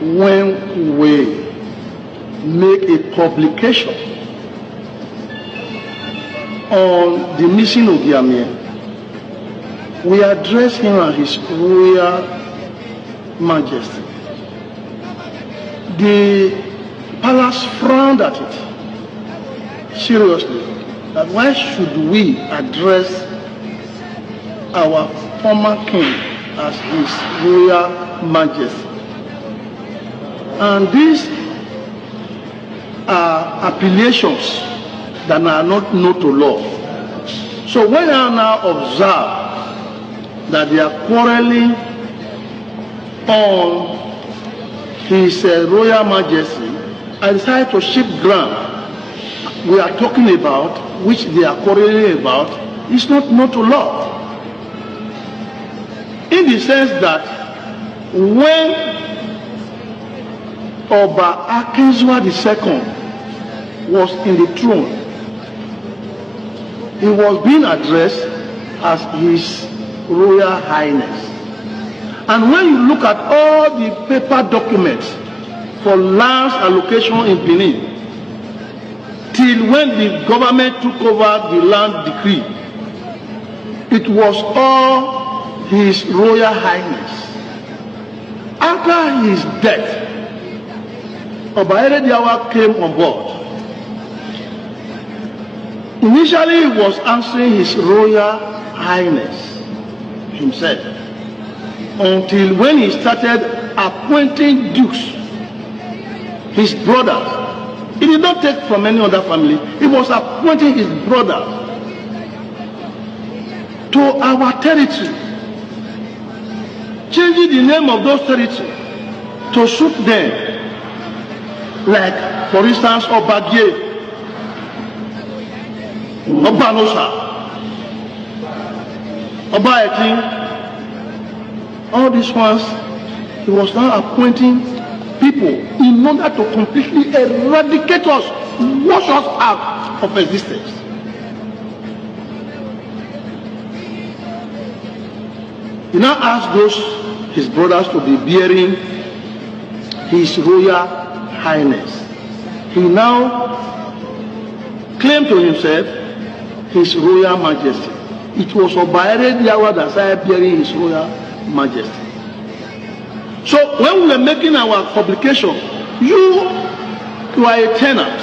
when we make a publication on the missing Ogiamie, we address him as His Royal Majesty. The palace frowned at it seriously. That why should we address our former king as His Royal Majesty? And these are appellations that are not known to law. So when I now observe that they are quarreling on His Royal Majesty, I decided to shift ground. We are talking about, which they are quarreling about, is not known to law. In the sense that when Oba Akinzua II was in the throne, he was being addressed as His Royal Highness. And when you look at all the paper documents for land allocation in Benin, till when the government took over the land decree, it was all His Royal Highness. After his death, Oba Erediawa came on board. Initially, he was answering His Royal Highness himself, until when he started appointing dukes, his brothers. He did not take from any other family. He was appointing his brothers to our territory, changing the name of those territories to suit them. Like, for instance, Obagye, Obanosa, Obaetin, all these ones, he was now appointing people in order to completely eradicate us, wash us out of existence. He now asked those, his brothers, to be bearing His Royal Highness. He now claimed to himself His Royal Majesty. It was Oba Erediawa that started bearing His Royal Majesty. So when we were making our publication, you are a tenant,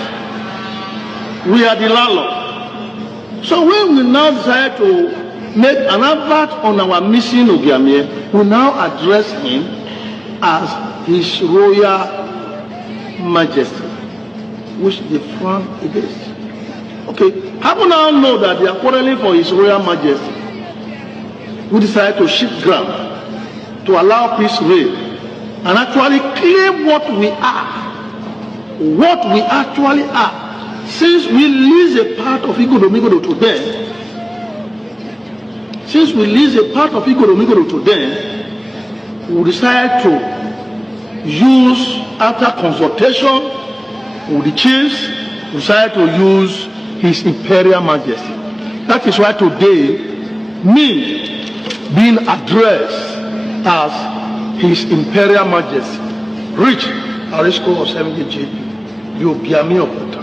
we are the landlord. So when we now decide to make an advert on our missing Ogiamie, we now address him as His Royal Majesty, which they frown against. Okay, how do now know that they are quarreling for His Royal Majesty? We decided to shift ground to allow peace reign and actually claim what we actually are. Since we lease a part of Igodomigodo to them, we decided to use, after consultation with the chiefs, we decided to use His Imperial Majesty. That is why today, me being addressed as His Imperial Majesty, Rich Arisco of 70 JP, the Ogiamie of Utata.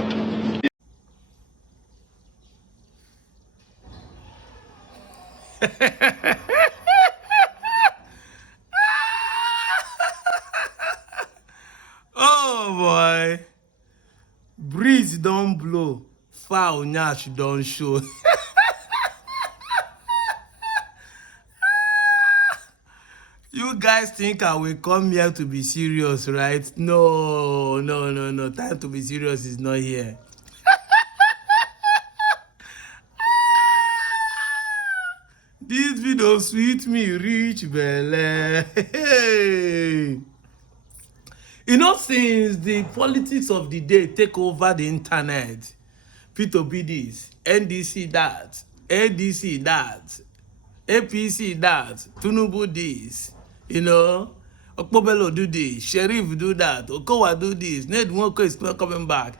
Oh boy, breeze don't blow, foul nyash don't show. You guys think I will come here to be serious, right? No. Time to be serious is not here. This video sweet me, rich belle. Hey. You know, since the politics of the day take over the internet, P2P this, NDC that, ADC that, APC that, Tinubu this, you know, Okpobelo do this, Sheriff do that, Okowa do this, Ned Nwoko is not coming back.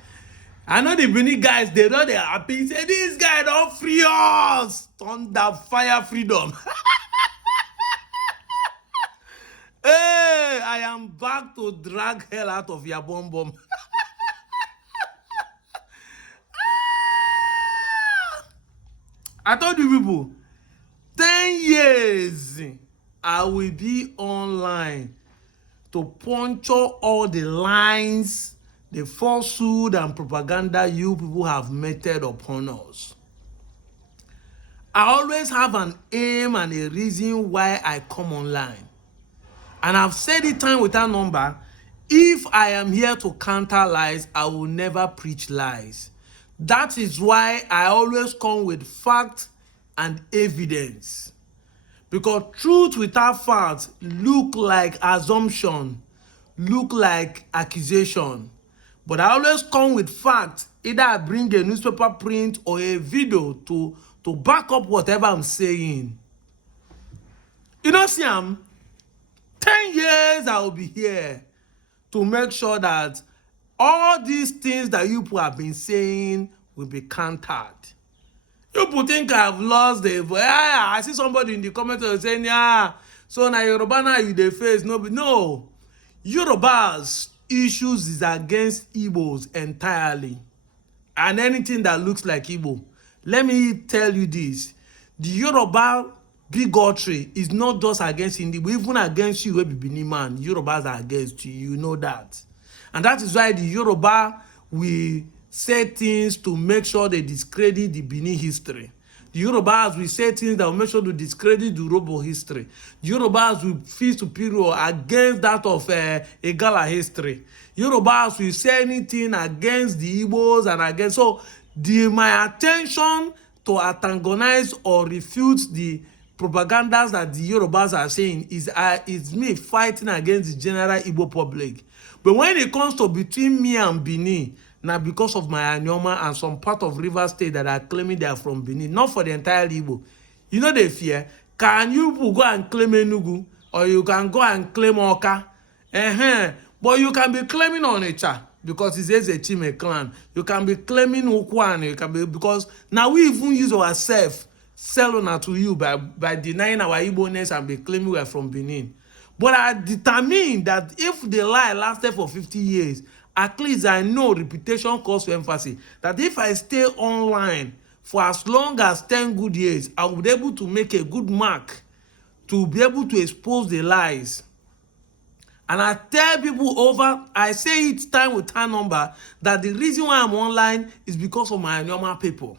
I know the Benin guys, they know they're happy. Say, this guy don't free us. Thunder, fire, freedom. Hey, I am back to drag hell out of your bomb bomb. I told you people, 10 years I will be online to puncture all the lines, the falsehood and propaganda you people have meted upon us. I always have an aim and a reason why I come online. And I've said it time without number, if I am here to counter lies, I will never preach lies. That is why I always come with facts and evidence. Because truth without facts look like assumption, look like accusation. But I always come with facts. Either I bring a newspaper print or a video to back up whatever I'm saying. You know, Siam, 10 years I will be here to make sure that all these things that you people have been saying will be countered. You people think I've lost the voice. Yeah, I see somebody in the comments saying, yeah, so now Yoruba now you dey face. No, Yoruba's issues is against Igbos entirely. And anything that looks like Igbo. Let me tell you this. The Yoruba bigotry is not just against Igbo, even against you, Ibinu man. Yorubas are against you. You know that. And that is why the Yoruba will say things to make sure they discredit the Benin history. The Yorubas will say things that will make sure to discredit the Yoruba history. The Yorubas will feel superior against that of Igala history. Yorubas will say anything against the Igbos and against. So my attention to antagonize or refute the propagandas that the Yorubas are saying is me fighting against the general Igbo public. But when it comes to between me and Benin, now because of my Anyoma and some part of River State that are claiming they are from Benin, not for the entire Igbo. You know they fear. Can you go and claim Enugu? Or you can go and claim Oka? But you can be claiming Onitsha because it's a Chime clan. You can be claiming Ukwan. You can be, because now we even use ourselves, sell on to you by denying our Igbo-ness and be claiming we are from Benin. But I determined that if the lie lasted for 50 years, at least I know reputation calls for emphasis. That if I stay online for as long as 10 good years, I will be able to make a good mark to be able to expose the lies. And I tell people I say it time with time number, that the reason why I'm online is because of my normal people.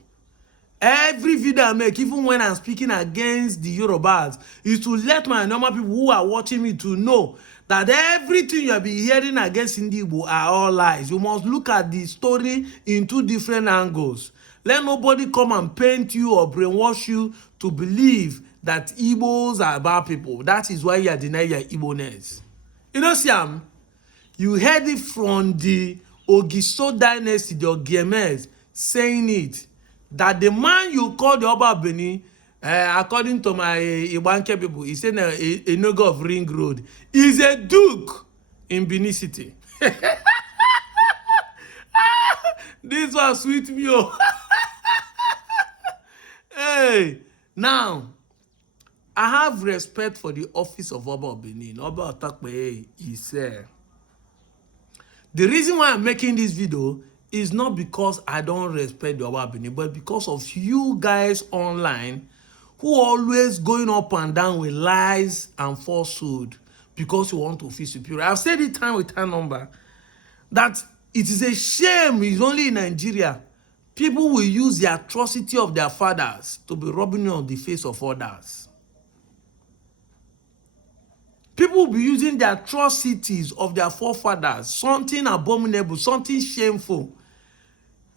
Every video I make, even when I'm speaking against the Yorubas, is to let my normal people who are watching me to know that everything you have been hearing against Igbo are all lies. You must look at the story in two different angles. Let nobody come and paint you or brainwash you to believe that Igbos are bad people. That is why you are denying your Igbo-ness. You know, Siam, you heard it from the Ogiso Dynasty, the Ogiemes, saying it, that the man you call the Oba Benin, according to my Ibanke people, he said a nogo of Ring Road, is a duke in Benin City. This one sweet me. Oh. Hey, now, I have respect for the office of Oba Benin. Oba Otakpe is the reason why I'm making this video is not because I don't respect the Oba Benin, but because of you guys online who always going up and down with lies and falsehood because you want to feel superior. I've said it time with time number that it is a shame it's only in Nigeria people will use the atrocity of their fathers to be rubbing on the face of others. People will be using the atrocities of their forefathers, something abominable, something shameful.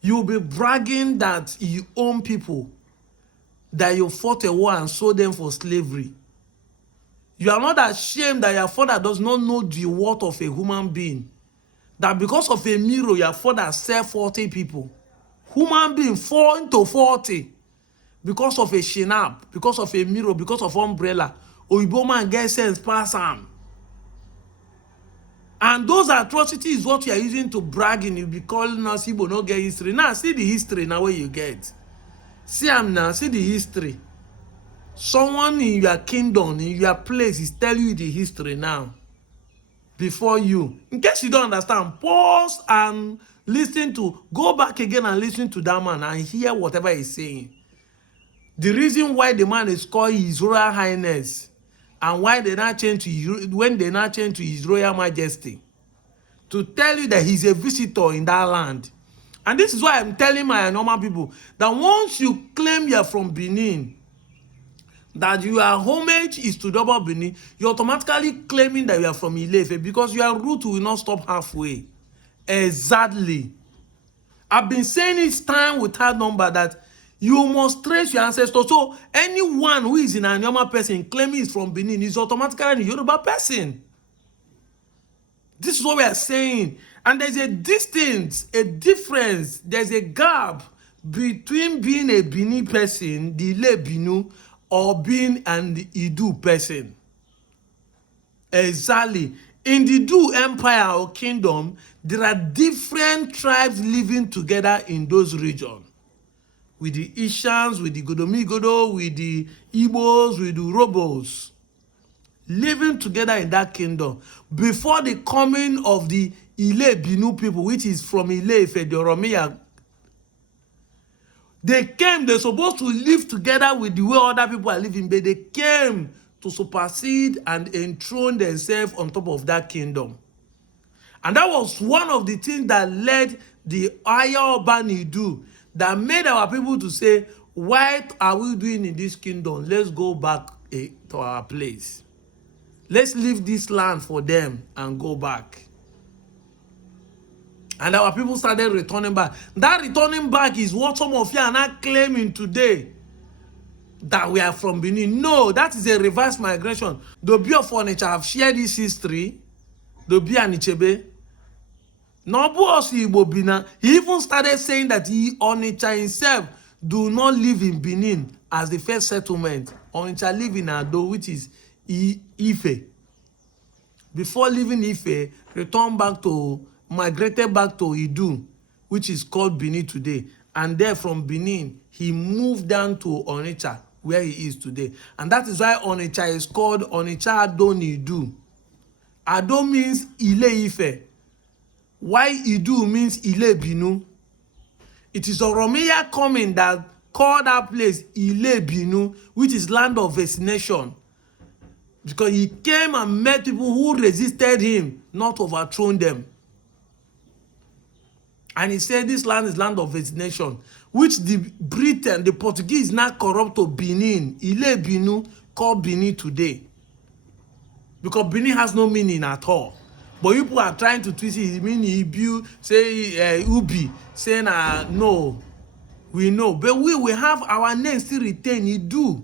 You'll be bragging that you own people, that you fought a war and sold them for slavery. You are not ashamed that your father does not know the worth of a human being. That because of a mirror, your father served 40 people. Human being 4 into 40. Because of a shinap, because of a mirror, because of umbrella. Oyibo man get sense pass am. And those atrocities is what you are using to brag in. You be calling us Igbo no get history. Now see the history now where you get. See am now, see the history. Someone in your kingdom, in your place is telling you the history now. before you. In case you don't understand, pause and go back again and listen to that man and hear whatever he's saying. The reason why the man is called His Royal Highness and why they not change to when they not change to His Royal Majesty, to tell you that he's a visitor in that land. And this is why I'm telling my normal people that once you claim you're from Benin, that your homage is to double Benin, you're automatically claiming that you are from Ile-Ife, because your route will not stop halfway. Exactly. I've been saying it's time without number that you must trace your ancestors. So anyone who is in a normal person claiming is from Benin is automatically a Yoruba person. This is what we are saying. And there's a distance, a difference, there's a gap between being a Benin person, the Ile Ibinu, or being an Idu person. Exactly. In the Idu Empire or kingdom, there are different tribes living together in those regions. With the Ishans, with the Godomigodo, with the Igbos, with the Robos. Living together in that kingdom before the coming of the Ile Ibinu people, which is from Ile-Ife, the Oromiya. They came, they're supposed to live together with the way other people are living, but they came to supersede and enthrone themselves on top of that kingdom. And that was one of the things that led the Aya Urban Idu, that made our people to say, what are we doing in this kingdom? Let's go back to our place. Let's leave this land for them and go back. And our people started returning back. That returning back is what some of you are not claiming today, that we are from Benin. No, that is a reverse migration. The Obi of Onitsha have shared this history. The Obi and Ichebe. Nobu Osi Igbo Bina. He even started saying that Onitsha himself do not live in Benin as the first settlement. Onitsha live in Ado, which is Ife. Before leaving Ife, migrated back to Idu, which is called Benin today. And there from Benin, he moved down to Onitsha, where he is today. And that is why Onitsha is called Onitsha Ado Idu. Ado means Ile-Ife. Why Idu means Ile Ibinu. It is Oromiya coming that called that place Ile Ibinu, which is land of vaccination. Because he came and met people who resisted him, not overthrown them. And he said this land is land of vaccination, which the Britain, the Portuguese now corrupt to Benin, Ile Ibinu, called Benin today. Because Benin has no meaning at all. But people are trying to twist it. It means Ibu, say Ubi, saying no, we know. But we have our name still retained, Idu.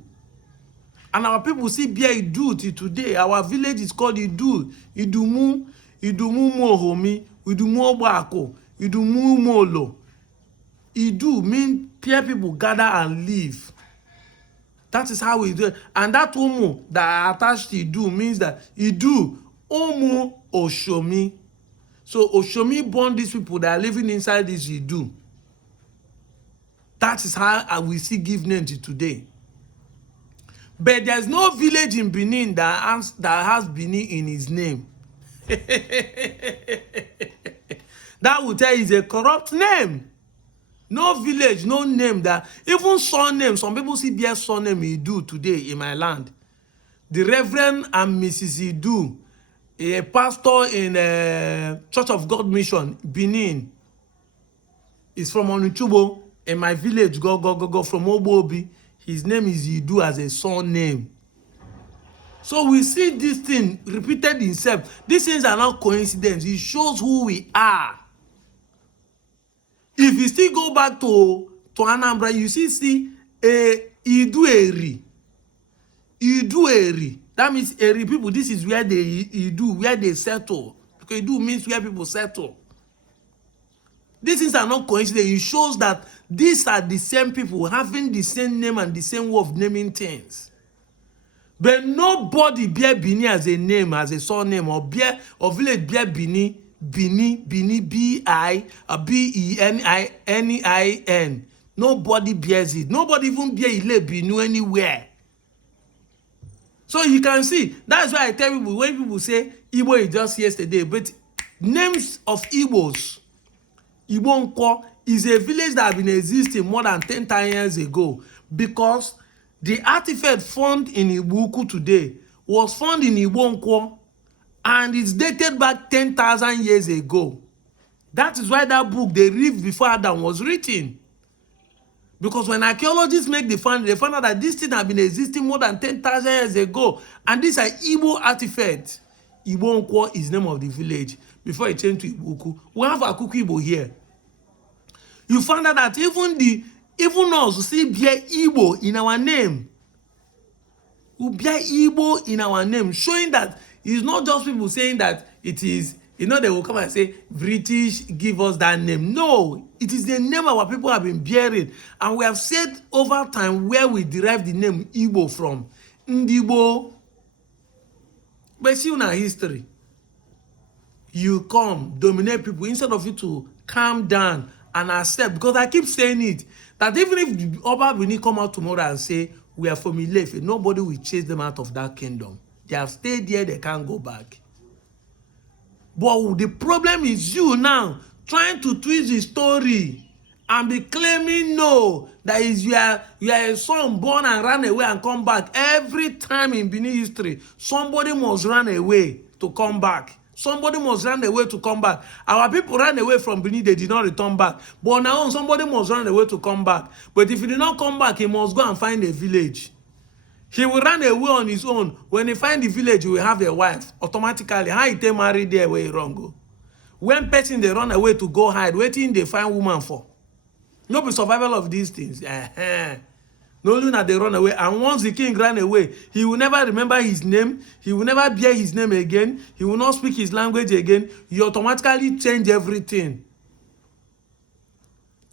And our people see Bia Idu till today. Our village is called Idu. Idumu Mohomi, Idumu Obako, Idumu Molo. Idu means peer people gather and live. That is how we do it. And that Omo that are attached to Idu means that Idu, Omo Oshomi. So Oshomi born these people that are living inside this Idu. That is how we see give name to today. But there's no village in Benin that has Benin in his name. That would tell you is a corrupt name. No village, no name that, even surname, some people see their surname Idu today in my land. The Reverend and Mrs. Idu, a pastor in Church of God Mission, Benin, is from Onitshubo, in my village, go from Obobi. His name is Idu as a surname. So we see this thing repeated itself. These things are not coincidence. It shows who we are. If you still go back to Anambra, you see Idu Eri. Idu Eri. That means Eri people, this is where they settle. Because Idu means where people settle. These things are not coincidence. It shows that these are the same people having the same name and the same way of naming things. But nobody bear Bini as a name, as a surname, or village bear Bini, B-I, B-E-N-I-N. Nobody bears it. Nobody even bear Ile Ibinu anywhere. So you can see, that's why I tell people, when people say Igbo is just yesterday, but names of Igbos. Igbo is a village that has been existing more than 10,000 years ago, because the artifact found in Igbo today was found in Igbo, and it's dated back 10,000 years ago. That is why that book they read before Adam was written. Because when archaeologists make the find, they found out that this thing had been existing more than 10,000 years ago. And these are Igbo artifacts. Igbo is the name of the village before it changed to Igbo. We have Akuku Igbo here. You found out that even us see bear Igbo in our name. We bear Igbo in our name, showing that it's not just people saying that it is, you know, they will come and say, British give us that name. No, it is the name our people have been bearing. And we have said over time where we derive the name Igbo from. Ndibo. But see in our history, you come, dominate people, instead of you to calm down and accept. Because I keep saying it, that even if Oba Bini come out tomorrow and say, we are from Ife, nobody will chase them out of that kingdom. They have stayed there, they can't go back. But the problem is you now trying to twist the story and be claiming no, that is you are a son born and ran away and come back. Every time in Benin history, somebody must run away to come back. Somebody must run away to come back. Our people ran away from Benin, they did not return back. But now somebody must run away to come back. But if he did not come back, he must go and find a village. He will run away on his own. When he find the village, he will have a wife. Automatically, how he take marry there where he wrong go? When person they run away to go hide, waiting they find woman for. No be survival of these things. No only that they run away. And once the king ran away, he will never remember his name. He will never bear his name again. He will not speak his language again. You automatically change everything.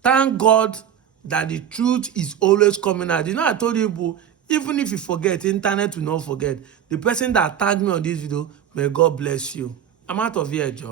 Thank God that the truth is always coming out. You know, I told you, even if you forget, internet will not forget. The person that tagged me on this video, may God bless you. I'm out of here, Joe.